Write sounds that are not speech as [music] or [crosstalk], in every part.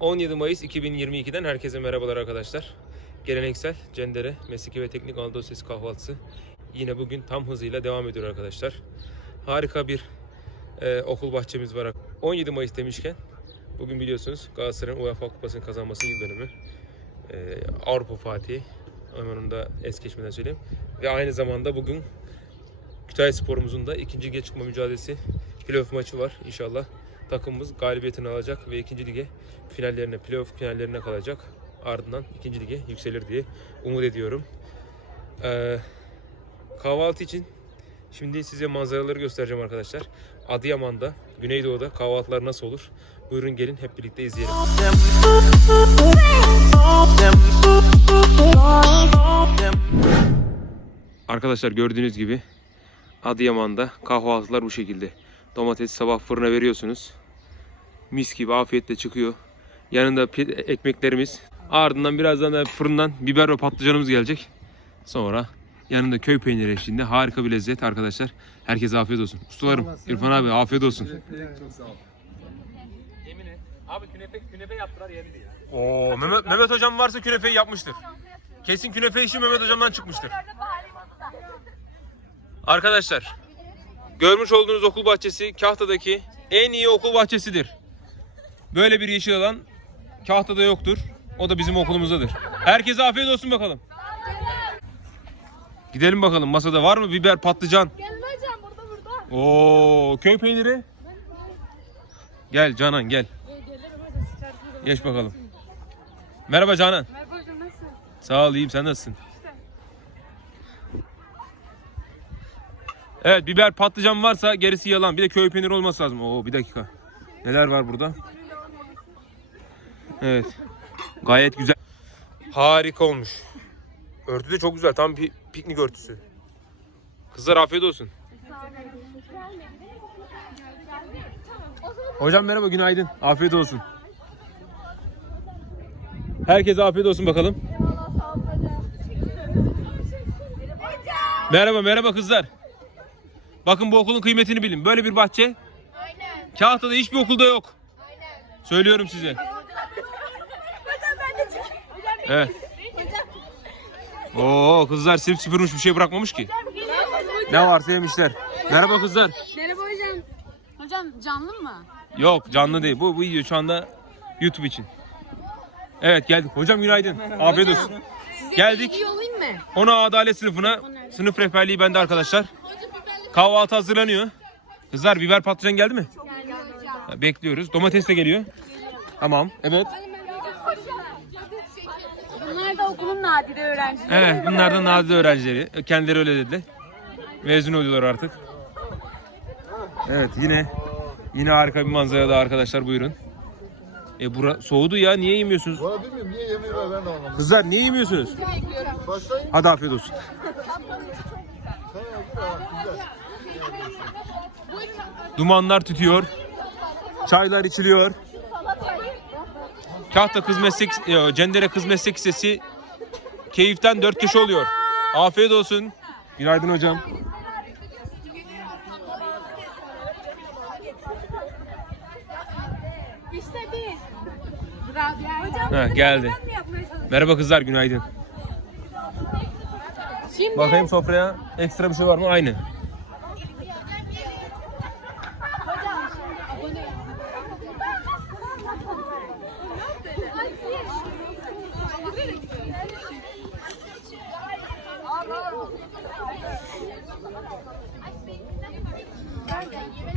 17 Mayıs 2022'den herkese merhabalar arkadaşlar. Geleneksel Cendere Mesleki ve Teknik Anadolu Sesi kahvaltısı yine bugün tam hızıyla devam ediyor arkadaşlar. Harika bir e, okul bahçemiz var. 17 Mayıs demişken bugün biliyorsunuz Galatasaray'ın UEFA Kupası'nı kazanması yıl dönümü. E, Avrupa Fatih. Hemen onu da es geçmeden söyleyeyim. Ve aynı zamanda bugün Kütahya Spor'umuzun da ikinci lige çıkma mücadelesi playoff maçı var. İnşallah takımımız galibiyetini alacak ve ikinci lige finallerine, playoff finallerine kalacak. Ardından ikinci lige yükselir diye umut ediyorum. Ee, kahvaltı için şimdi size manzaraları göstereceğim arkadaşlar. Adıyaman'da, Güneydoğu'da kahvaltılar nasıl olur? Buyurun gelin hep birlikte izleyelim. Arkadaşlar gördüğünüz gibi Adıyaman'da kahvaltılar bu şekilde. Domatesi sabah fırına veriyorsunuz. Mis gibi afiyetle çıkıyor. Yanında ekmeklerimiz. Ardından birazdan da fırından biber ve patlıcanımız gelecek. Sonra yanında köy peyniri eşliğinde harika bir lezzet arkadaşlar. Herkese afiyet olsun. Ustalarım İrfan abi afiyet olsun. Yemin et. Abi künefe, künefe yaptılar yerinde ya. Oo Mehmet, Mehmet hocam varsa künefeyi yapmıştır. Kesin künefe işi Mehmet hocamdan çıkmıştır. Arkadaşlar görmüş olduğunuz okul bahçesi Kahta'daki en iyi okul bahçesidir. Böyle bir yeşil alan Kahta'da yoktur. O da bizim okulumuzdadır. Herkese afiyet olsun bakalım. Gidelim bakalım masada var mı biber patlıcan? Gelmeyeceğim burada burada. Oo köy peyniri. Gel Canan gel. Geç bakalım. Merhaba Canan. Merhaba hocam nasılsın? Sağ ol iyiyim sen nasılsın? Evet biber patlıcan varsa gerisi yalan. Bir de köy peyniri olması lazım. Oo bir dakika. Neler var burada? Evet. Gayet güzel. Harika olmuş. Örtü de çok güzel. Tam bir piknik örtüsü. Kızlar afiyet olsun. Hocam merhaba günaydın. Afiyet olsun. Herkese afiyet olsun bakalım. Merhaba merhaba kızlar. Bakın bu okulun kıymetini bilin. Böyle bir bahçe Aynen. Kahta'da hiçbir okulda yok. Aynen. Söylüyorum size. Evet. Oo kızlar sip süpürmüş bir şey bırakmamış ki. Ne varsa yemişler. Merhaba kızlar. Merhaba hocam. Hocam canlı mı? Yok canlı değil. Bu, bu video şu anda YouTube için. Evet geldik. Hocam günaydın. Afiyet olsun. Geldik. Ona adalet sınıfına. Sınıf rehberliği bende arkadaşlar. Kahvaltı hazırlanıyor. Kızlar biber patlıcan geldi mi? Bekliyoruz. Domates de geliyor. Tamam. Evet. Bunlar da okulun nadide öğrencileri. Evet bunlar da nadide öğrencileri. Kendileri öyle dediler. Mezun oluyorlar artık. Evet yine yine harika bir manzara da arkadaşlar buyurun. E bura soğudu ya niye yemiyorsunuz? Valla bilmiyorum niye yemiyorlar ben de anlamadım. Kızlar niye yemiyorsunuz? Başlayın. Hadi afiyet olsun. Dumanlar tütüyor. Çaylar içiliyor. Kahta Kız Meslek, e, Cendere Kız Meslek Lisesi keyiften dört kişi oluyor. Afiyet olsun. Günaydın hocam. İşte biz. Hocam Ha, geldi. Merhaba kızlar günaydın. Şimdi Bakayım sofraya ekstra bir şey var mı? Aynı.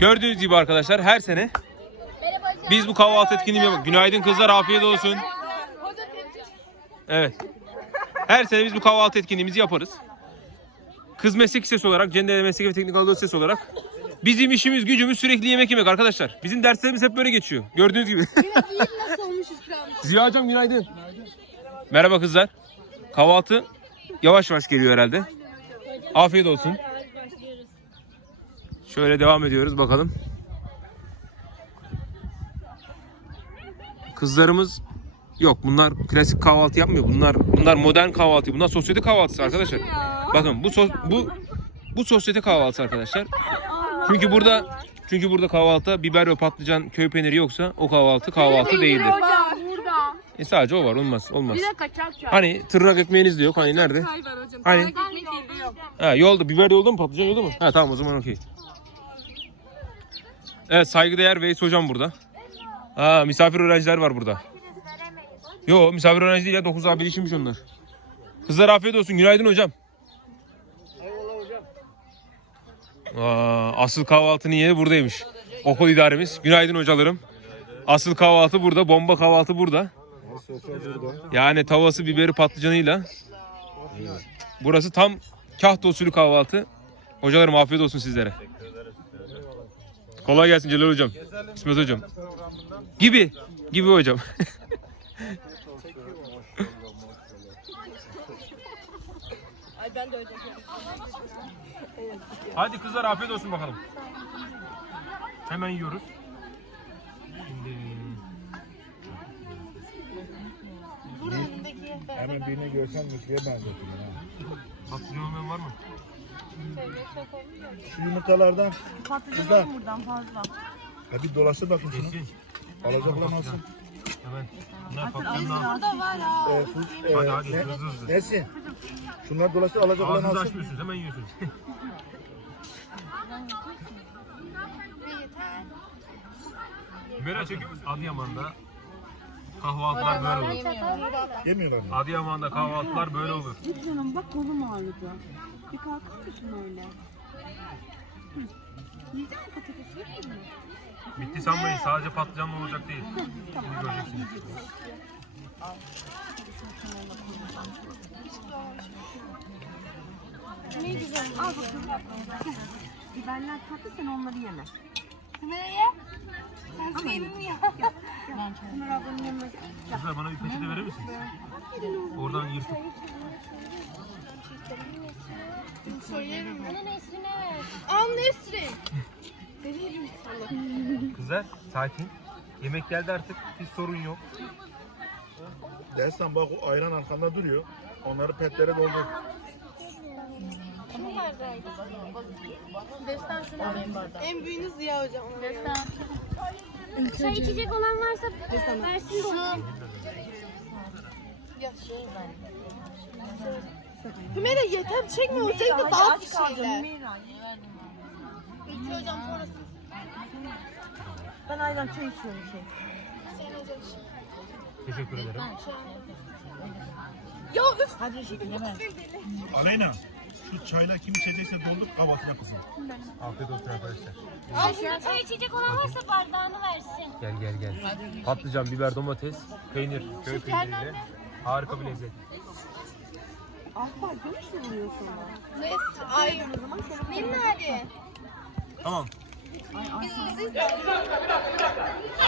Gördüğünüz gibi arkadaşlar her sene biz bu kahvaltı etkinliği yapıyoruz. Günaydın kızlar afiyet olsun. Evet. Her sene biz bu kahvaltı etkinliğimizi yaparız. Kız meslek lisesi olarak, Cendere Meslek ve Teknik Anadolu Lisesi olarak bizim işimiz gücümüz sürekli yemek yemek arkadaşlar. Bizim derslerimiz hep böyle geçiyor. Gördüğünüz gibi. nasıl olmuşuz kral? Ziya hocam günaydın. Merhaba kızlar. Kahvaltı yavaş yavaş geliyor herhalde. Afiyet olsun. Şöyle devam ediyoruz bakalım. Kızlarımız yok bunlar klasik kahvaltı yapmıyor. Bunlar bunlar modern kahvaltı. Bunlar sosyete kahvaltısı arkadaşlar. Bakın bu sos, bu bu sosyete kahvaltısı arkadaşlar. Çünkü burada çünkü burada kahvaltıda biber ve patlıcan köy peyniri yoksa o kahvaltı kahvaltı değildir. E sadece o var olmaz olmaz. Bir de kaçak çay. Hani tırnak ekmeğiniz de yok hani nerede? Çay var hocam. Hani? Tırnak ekmek. Ha yolda biber de yolda mı patlıcan yolda mı? Ha tamam o zaman okey. Evet saygıdeğer Veys hocam burada. Ha misafir öğrenciler var burada. Yo misafir öğrenci değil ya 9 abi içinmiş onlar. Kızlar afiyet olsun günaydın hocam. Aa, asıl kahvaltı niye buradaymış. Okul idaremiz. Günaydın hocalarım. Asıl kahvaltı burada. Bomba kahvaltı burada. Yani tavası, biberi, patlıcanıyla. Burası tam kahta usulü kahvaltı. Hocalarım afiyet olsun sizlere. Kolay gelsin Celal hocam. İsmet hocam. Gibi. Gibi hocam. [laughs] Hadi kızlar afiyet olsun bakalım. Hemen yiyoruz. Şimdi Hemen birini görsen Müslü'ye benzetirim ha. patlıcan olmayan var mı? Şu yumurtalardan Patlıcan buradan fazla. ya bir dolaştır bakın şunu. Kesin. Alacak olan alsın. Hemen. Bunlar patlıcan al. Burada var ha. Ee, sus, e, Hadi hadi ne- hızlı hızlı. Nesin? Şunlar dolaştır alacak olan Ağzınızı alsın. açmıyorsunuz hemen yiyorsunuz. [laughs] Kamera çekiyor musun? Adıyaman'da kahvaltılar böyle olur. Yemiyorlar mı? Adıyaman'da kahvaltılar böyle olur. Canım bak kolum ağrıdı. Bir kalkar mısın öyle? Hı. Yiyecek misin patates vereyim mi? Bitti sanmayın sadece patlıcanlı olacak değil. Şimdi göreceksiniz. Ne güzel. Al bakalım. Biberler tatlı sen onları yeme. Nereye? Sen benim ya. Ömer [laughs] ablanın yanına gel. Kızlar bana bir peçete verir misiniz? Oradan yırtıp. Söylerim. Bana Nesrin'e. Al Nesrin. Veririm sana. Kızlar sakin. Yemek geldi artık. Hiç sorun yok. Dersen bak o ayran arkanda duruyor. Onları petlere doldur. Kim neredeydi? Destan şunu alayım En büyüğünü Ziya hocam. Destan. Çay içecek olan varsa versin de Hümeyre yeter çekme ortaya da dağıt bir şeyler. Ülke hocam sonrası. Ben ayran çay içiyorum şey. Teşekkür ederim. Ya üf. Hadi yeme. Aleyna şu çayla kim içecekse doldur havasına kızım. Afiyet olsun arkadaşlar. Çay içecek olan varsa bardağını versin. Gel gel gel. Patlıcan, biber, domates, peynir, köy peyniriyle. Harika bir lezzet. Ahbar görüş mü oluyorsun? Nesrin. Ay. Benim nerede? Tamam. Biz biziz. Arkadaşlar bakın burada bitiyor.